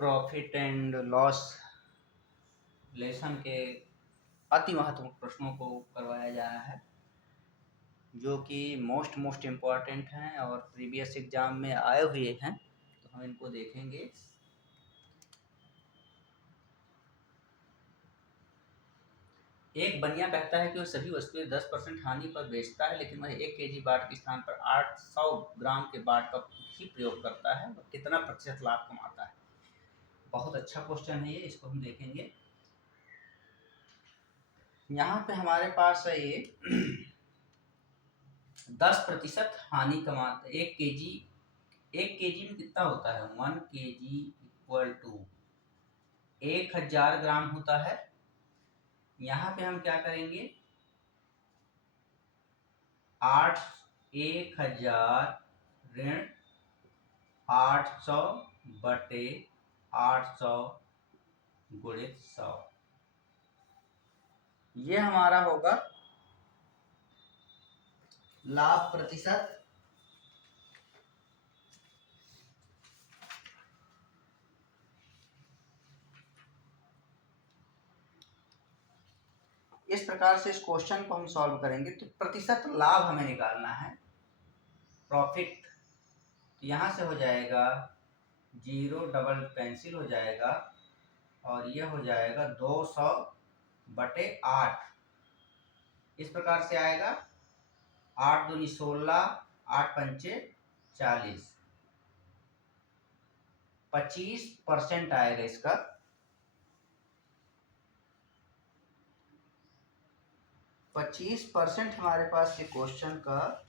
Profit and loss lesson के अति महत्वपूर्ण प्रश्नों को करवाया जा रहा है, जो कि मोस्ट इम्पॉर्टेंट हैं और प्रीवियस एग्जाम में आए हुए हैं, तो हम इनको देखेंगे। एक बनिया कहता है कि वह सभी वस्तुएं 10% हानि पर बेचता है, लेकिन वह 1 केजी बाट के स्थान पर 800 ग्राम के बाट का ही प्रयोग करता है, वह कितना प्रतिशत लाभ कमाता है। बहुत अच्छा क्वेश्चन है ये, इसको हम देखेंगे। यहाँ पे हमारे पास है ये 10% हानि कमाता है। 1 केजी में कितना होता है? 1 केजी इक्वल टू 1000 ग्राम होता है। यहाँ पे हम क्या करेंगे, 1000 ऋण 800 बटे 800 गुणित 100, ये हमारा होगा लाभ प्रतिशत। इस प्रकार से इस क्वेश्चन को हम सॉल्व करेंगे। तो प्रतिशत लाभ हमें निकालना है, प्रॉफिट। यहाँ से हो जाएगा 0, डबल पेंसिल हो जाएगा, और ये हो जाएगा 200 बटे 8। इस प्रकार से आएगा 8 दूनी 16, 8 पंचे 40, 25% आएगा इसका। 25% हमारे पास ये क्वेश्चन का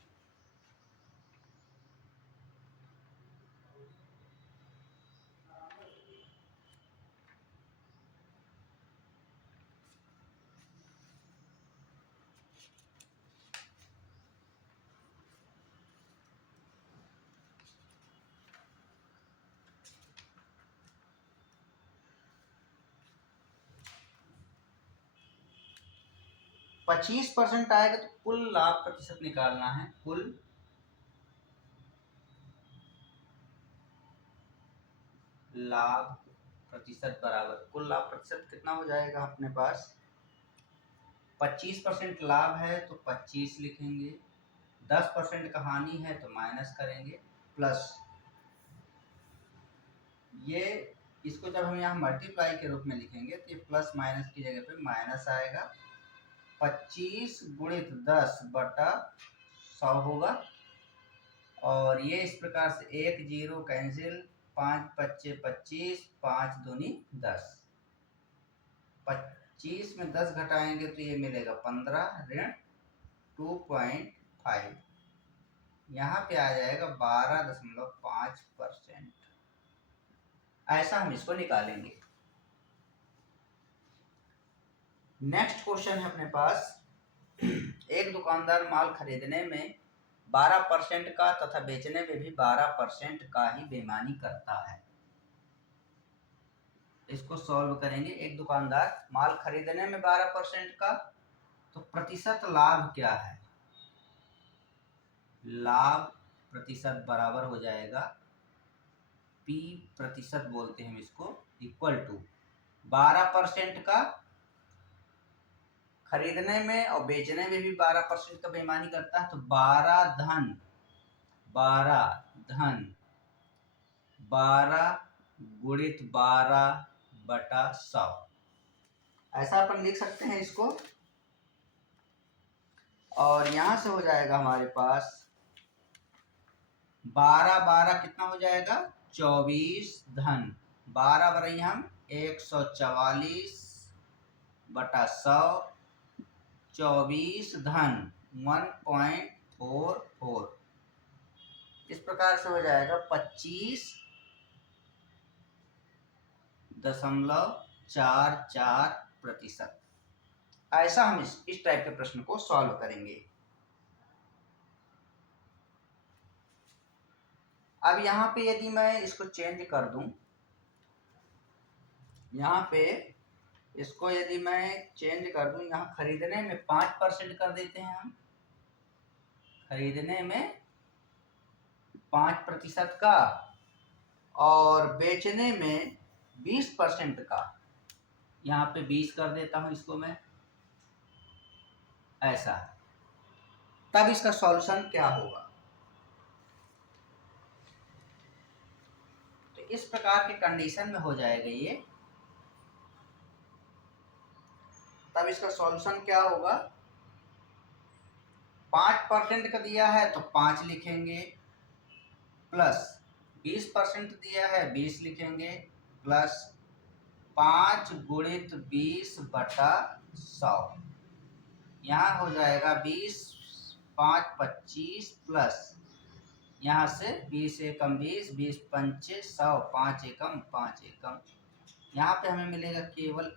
आएगा। तो कुल लाभ प्रतिशत निकालना है। कुल लाभ प्रतिशत बराबर, कुल लाभ प्रतिशत कितना हो जाएगा अपने पास? 25% लाभ है तो 25 लिखेंगे, 10% का हानि है तो माइनस करेंगे, प्लस ये, इसको जब हम यहाँ मल्टीप्लाई के रूप में लिखेंगे तो ये प्लस माइनस की जगह पे माइनस आएगा। 25 गुणित 10 बटा 100 होगा, और ये इस प्रकार से 1 0 कैंसिल, 5 पच्चे 25, 5 दूनी 10, 25 में 10 घटाएंगे तो ये मिलेगा 15 ऋण 2.5, यहाँ पे आ जाएगा 12.5%। ऐसा हम इसको निकालेंगे। नेक्स्ट क्वेश्चन है अपने पास, एक दुकानदार माल खरीदने में 12% का तथा बेचने में भी 12% का ही बेईमानी करता है। इसको सॉल्व करेंगे। एक दुकानदार माल खरीदने में 12% का, तो प्रतिशत लाभ क्या है? लाभ प्रतिशत बराबर हो जाएगा P प्रतिशत बोलते हैं हम इसको, इक्वल टू 12% का खरीदने में और बेचने में भी 12% का बेईमानी करता है, तो 12 गुणित 12 बटा 100, ऐसा अपन लिख सकते हैं इसको। और यहां से हो जाएगा हमारे पास 12 कितना हो जाएगा? 24 धन 12 बराबर हम 144 बटा 100, 24 धन 1.44, इस प्रकार से हो जाएगा 25.44%। ऐसा हम इस टाइप के प्रश्न को सॉल्व करेंगे। अब यहाँ पे यदि मैं इसको चेंज कर दूं, यहाँ पे इसको यदि मैं चेंज कर दूं, यहाँ खरीदने में 5% कर देते हैं हम, खरीदने में 5% का, और बेचने में 20% का, यहाँ पे 20 कर देता हूँ इसको मैं, ऐसा। तब इसका सॉल्यूशन क्या होगा? तो इस प्रकार के कंडीशन में हो जाएगा ये। तब इसका सॉल्यूशन क्या होगा? 5% का दिया है तो 5 लिखेंगे, प्लस 20% दिया है 20 लिखेंगे, प्लस 5 गुणित 20/100। यहाँ हो जाएगा 20, 5 25, प्लस यहाँ से 20 एकम 20, 20 पंचे 100, 5 एकम 5 एकम। यहाँ पे हमें मिलेगा केवल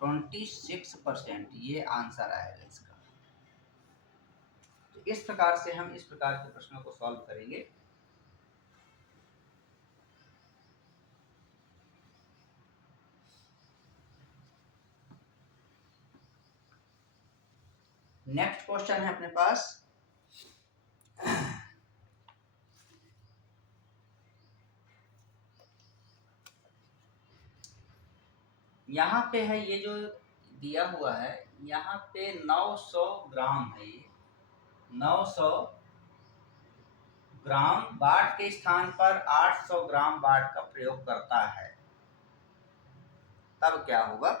26%। ये आंसर आएगा इसका। तो इस प्रकार से हम इस प्रकार के प्रश्नों को सॉल्व करेंगे। नेक्स्ट क्वेश्चन है अपने पास, यहाँ पे है ये जो दिया हुआ है, यहाँ पे 900 ग्राम है। ये 900 ग्राम बाट के स्थान पर 800 ग्राम बाट का प्रयोग करता है, तब क्या होगा?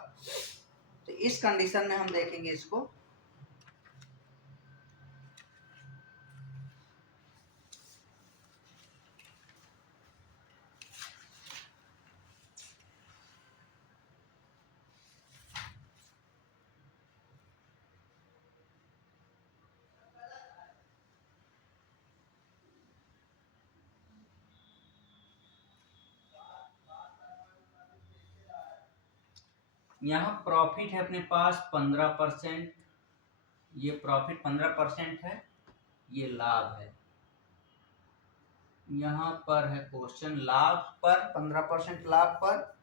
तो इस कंडीशन में हम देखेंगे इसको। यहाँ प्रॉफिट है अपने पास 15%, ये प्रॉफिट 15% है, ये लाभ है। यहाँ पर है क्वेश्चन लाभ पर 15% लाभ पर,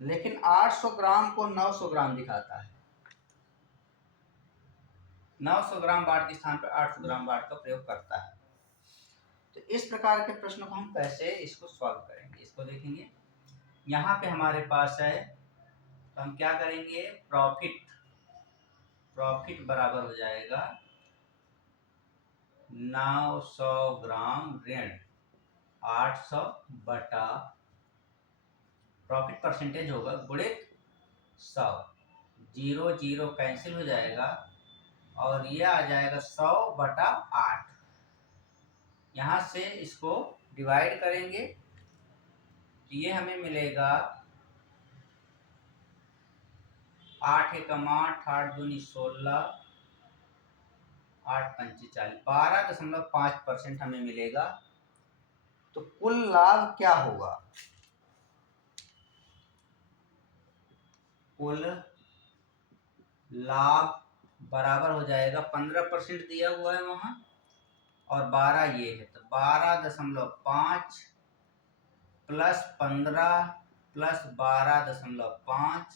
लेकिन 800 ग्राम को 900 ग्राम दिखाता है। 900 ग्राम बाट के स्थान पर 800 ग्राम बाट का प्रयोग करता है। तो इस प्रकार के प्रश्न को हम कैसे इसको सॉल्व करेंगे, इसको देखेंगे। यहाँ पे हमारे पास है, तो हम क्या करेंगे? प्रॉफिट बराबर हो जाएगा 900 ग्राम ऋण 800 बटा प्रॉफिट परसेंटेज होगा गुणित 100। 0 0 कैंसिल हो जाएगा और ये आ जाएगा 100 बटा 8। यहाँ से इसको डिवाइड करेंगे तो ये हमें मिलेगा 8 एकम 8, 8 दूनी 16, 8 पंचे 40, 12.5% हमें मिलेगा। तो कुल लाभ क्या होगा? कुल लाभ बराबर हो जाएगा 15% दिया हुआ है वहां और 12 ये है, तो 12.5 प्लस 15 प्लस 12.5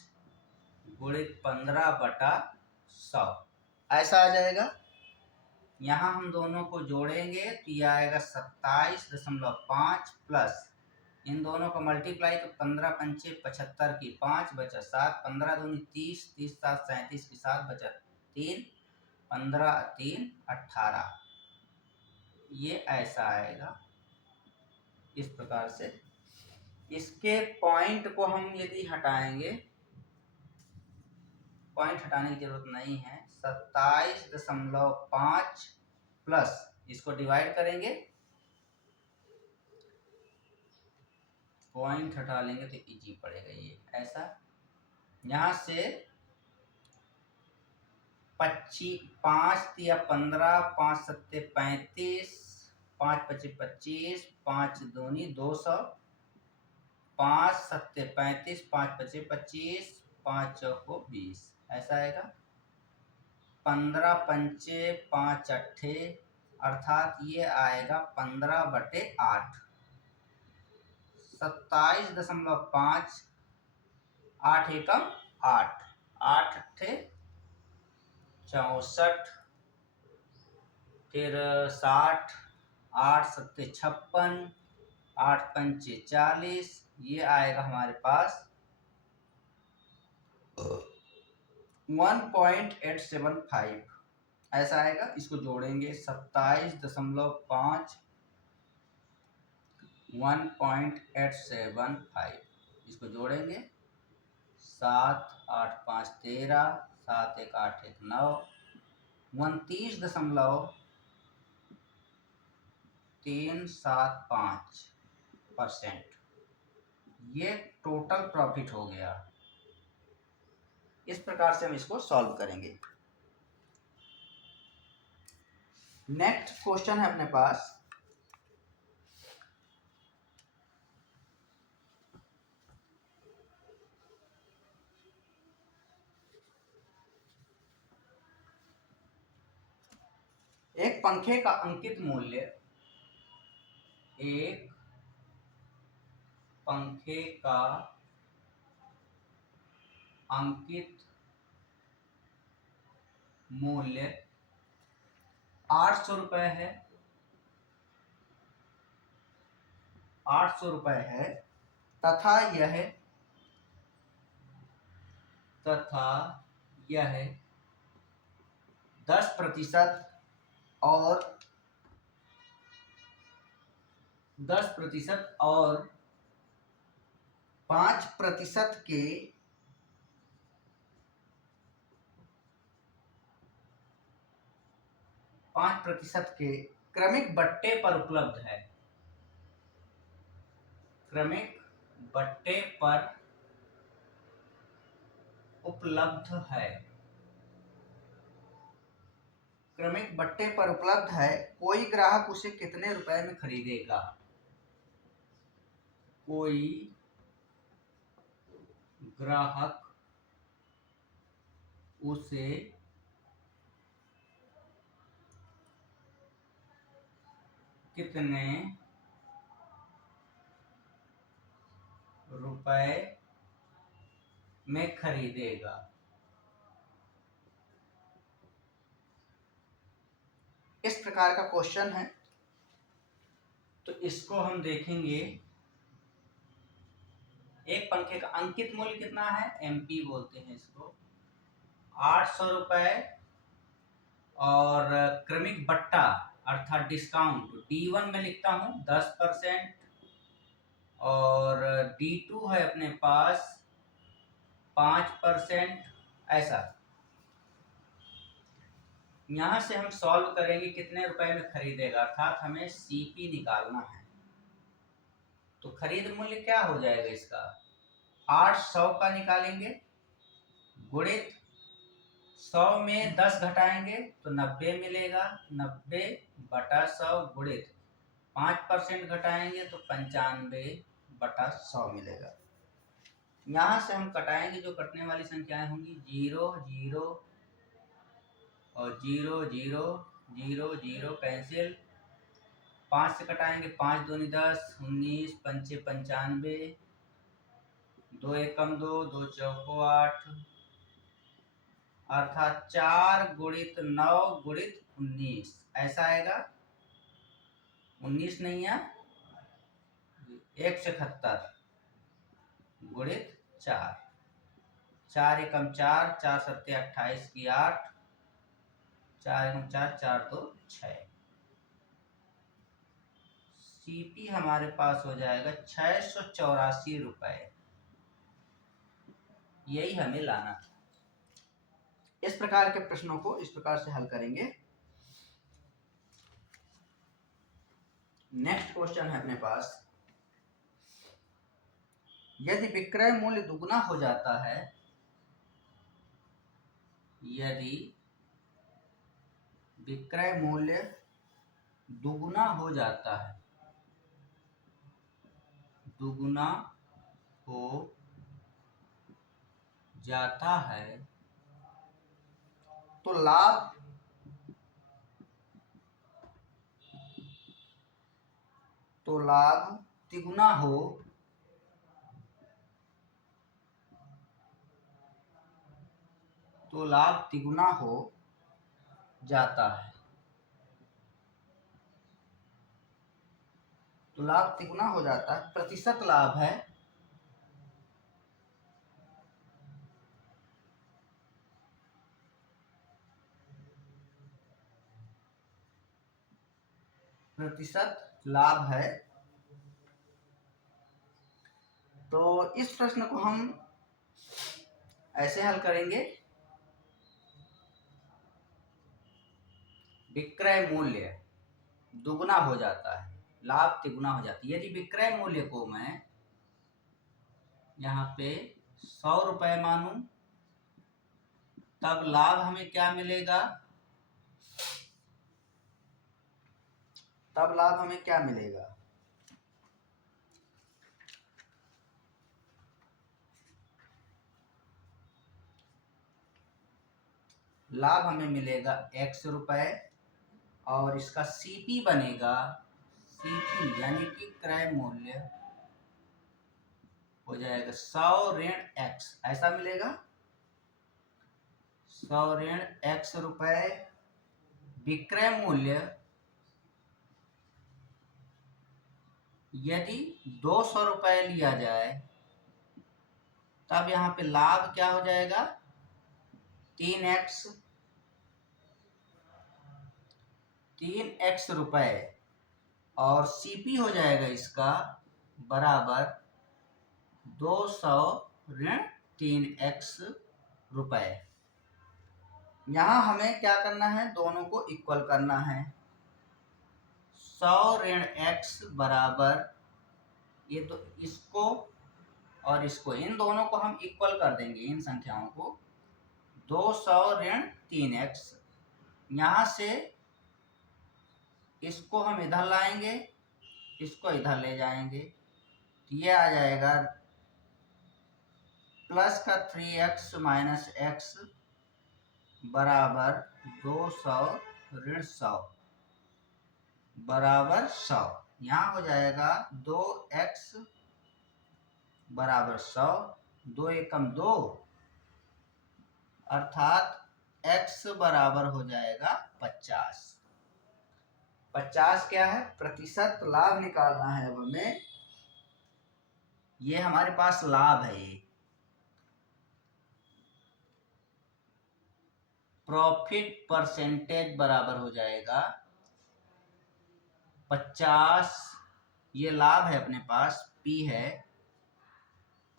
गुणित 15/100 ऐसा आ जाएगा। यहाँ हम दोनों को जोड़ेंगे तो ये आएगा 27.5 प्लस इन दोनों का मल्टीप्लाई तो 15 पंचे 75 की 5 बचा 7, 15 दूनी 30, 30 7 37 की 7 बचा 3, 15 3 18। ये ऐसा आएगा इस प्रकार से। इसके पॉइंट को हम यदि हटाएंगे, पॉइंट हटाने की जरूरत नहीं है, 27.5 प्लस इसको डिवाइड करेंगे, पॉइंट हटा लेंगे तो इजी पड़ेगा ये ऐसा। यहाँ से 25 5 या 15, 5 7 35, 5 25 25, 5 दूनी 200, 5 7 35, 5 25 25, 5 चौको 20 ऐसा आएगा। 15 पंचे 5 अट्ठे अर्थात ये आएगा 15/8। 27.5 8 एकम 8, 8 अट्ठे 64, फिर 60, 8 सत्ते 56, 8 पंचे 40, ये आएगा हमारे पास 1.875, ऐसा आएगा। इसको जोड़ेंगे 27.5 1.875, इसको जोड़ेंगे 7 8 5 13, 7 1 8 1 9, 29.375%, ये टोटल प्रॉफिट हो गया। इस प्रकार से हम इसको सॉल्व करेंगे। नेक्स्ट क्वेश्चन है अपने पास, एक पंखे का अंकित मूल्य, एक पंखे का अंकित मूल्य 800 रुपए है, 800 रुपए है, तथा यह 10% और 5% के क्रमिक बट्टे पर उपलब्ध है, क्रमिक बट्टे पर उपलब्ध है, क्रमिक बट्टे पर उपलब्ध है, कोई ग्राहक उसे कितने रुपए में खरीदेगा? कोई ग्राहक उसे कितने रुपए में खरीदेगा? इस प्रकार का क्वेश्चन है। तो इसको हम देखेंगे, एक पंखे का अंकित मूल्य कितना है, एमपी बोलते हैं इसको, 800 रुपए, और क्रमिक बट्टा अर्थात डिस्काउंट D1 में लिखता हूं 10%, और D2 है अपने पास 5%, ऐसा। यहां से हम सॉल्व करेंगे कितने रुपए में खरीदेगा, अर्थात हमें सीपी निकालना है। तो खरीद मूल्य क्या हो जाएगा इसका, 800 का निकालेंगे, गुणित 100 में 10 घटाएंगे तो 90 मिलेगा, 90/100 गुणित 5% घटाएंगे तो 95/100 मिलेगा। यहाँ से हम कटाएंगे, जो कटने वाली संख्याएं होंगी 0 0 और 0 0 0 0 कैंसिल, 5 से कटाएंगे, 5 दूनी 10, 19, 5 95, 2 एकम 2, 2 चौको 8, अर्थात 4 गुणित 9 गुणित 19, ऐसा आएगा। 19 नहीं है, 171 गुणित 4, 4 एकम 4, 4 सत्ते 28 की 8, 4 एकम 4, 4 2 6, सीपी हमारे पास हो जाएगा 684 रुपए। यही हमें लाना था। इस प्रकार के प्रश्नों को इस प्रकार से हल करेंगे। नेक्स्ट क्वेश्चन है अपने पास, यदि विक्रय मूल्य दुगुना हो जाता है, यदि विक्रय मूल्य दुगुना हो जाता है, दुगुना हो जाता है, तो लाभ तिगुना हो, तो लाभ तिगुना हो जाता है। तो लाभ तिगुना हो जाता है, प्रतिशत लाभ है प्रतिशत लाभ है। तो इस प्रश्न को हम ऐसे हल करेंगे, विक्रय मूल्य दुगुना हो जाता है, लाभ तिगुना हो जाती है। यदि विक्रय मूल्य को मैं यहाँ पे 100 रुपए मानूं, तब लाभ हमें क्या मिलेगा, तब लाभ हमें क्या मिलेगा, लाभ हमें मिलेगा x रुपए, और इसका सीपी बनेगा, सीपी यानी कि क्रय मूल्य हो जाएगा 100 ऋण x, ऐसा मिलेगा 100 ऋण x रुपए। विक्रय मूल्य यदि 200 रुपए लिया जाए, तब यहाँ पे लाभ क्या हो जाएगा, 3x रुपए, और सीपी हो जाएगा इसका बराबर 200 ऋण 3x रुपए। यहां हमें क्या करना है, दोनों को इक्वल करना है। 100 ऋण x बराबर, ये तो इसको और इसको, इन दोनों को हम इक्वल कर देंगे, इन संख्याओं को। 200 ऋण 3x, यहां से इसको हम इधर लाएंगे, इसको इधर ले जाएंगे, तो ये आ जाएगा प्लस का 3x माइनस x बराबर 200 ऋण 100 बराबर 100। यहाँ हो जाएगा 2x बराबर 100, 2 एकम 2, अर्थात x बराबर हो जाएगा 50। 50 क्या है, प्रतिशत लाभ निकालना है अब हमें। ये हमारे पास लाभ है, ये प्रॉफिट परसेंटेज बराबर हो जाएगा 50, ये लाभ है अपने पास, P है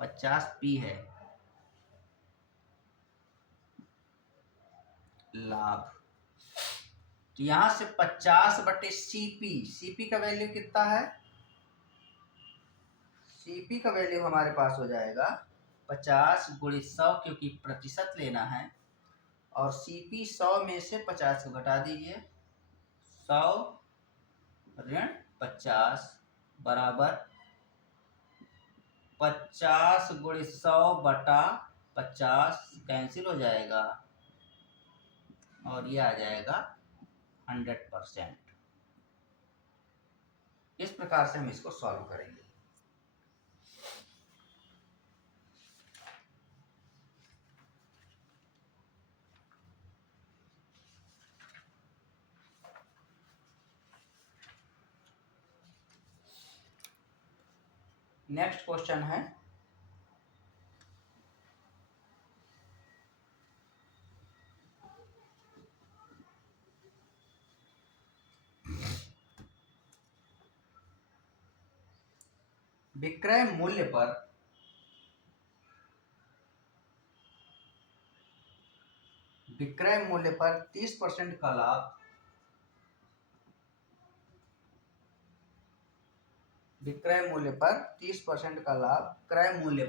50, P है लाभ। तो यहां से 50 बटे सीपी का वैल्यू कितना है, सीपी का वैल्यू हमारे पास हो जाएगा 50 गुणित 100, क्योंकि प्रतिशत लेना है, और सीपी 100 में से 50 को घटा दीजिए, 100 ऋण 50 बराबर 50 गुणित 100 बटा 50 कैंसिल हो जाएगा, और ये आ जाएगा 100%। इस प्रकार से हम इसको सॉल्व करेंगे। नेक्स्ट क्वेश्चन है, विक्रय मूल्य पर विक्रय मूल्य पर 30% का लाभ, विक्रय मूल्य पर 30% का लाभ क्रय मूल्य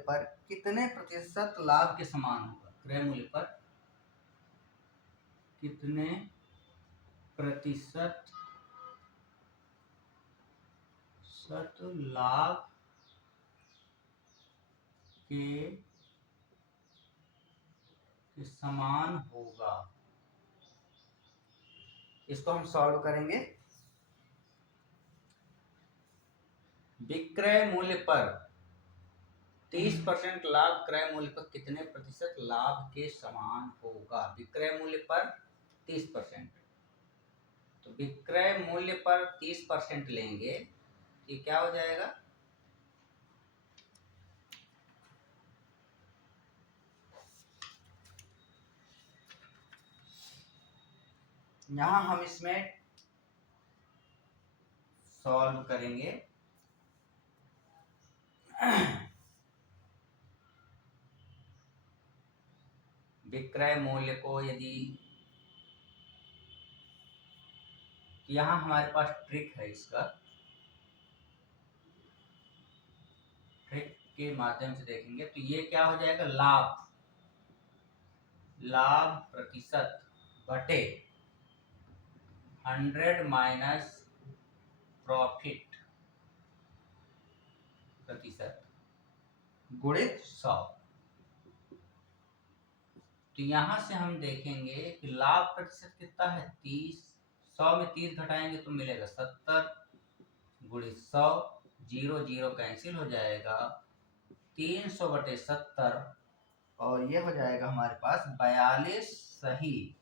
पर कितने प्रतिशत लाभ के समान होगा, क्रय मूल्य पर कितने प्रतिशत लाभ के समान होगा। इसको हम सॉल्व करेंगे। विक्रय मूल्य पर 30% लाभ क्रय मूल्य पर कितने प्रतिशत लाभ के समान होगा? विक्रय मूल्य पर 30%, तो विक्रय मूल्य पर 30% लेंगे, ये क्या हो जाएगा? यहां हम इसमें सॉल्व करेंगे। विक्रय मूल्य को यदि, यहाँ हमारे पास ट्रिक है, इसका ट्रिक के माध्यम से देखेंगे तो ये क्या हो जाएगा? लाभ प्रतिशत बटे 100 माइनस प्रॉफिट प्रतिशत गुणित 100। तो यहां से हम देखेंगे कि लाभ प्रतिशत कितना है? 30। 100 में 30 घटाएंगे तो मिलेगा 70 गुणित 100, 0 0 कैंसिल हो जाएगा, 300 बटे 70, और ये हो जाएगा हमारे पास 42 सही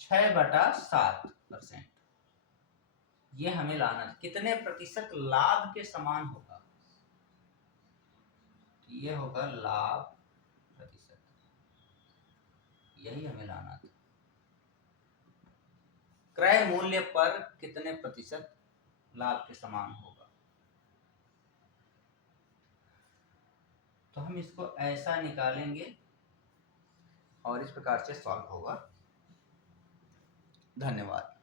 6/7%। ये हमें लाना है, कितने प्रतिशत लाभ के समान होगा? ये होगा लाभ प्रतिशत, यही हमें लाना था। क्रय मूल्य पर कितने प्रतिशत लाभ के समान होगा? तो हम इसको ऐसा निकालेंगे और इस प्रकार से सॉल्व होगा। धन्यवाद।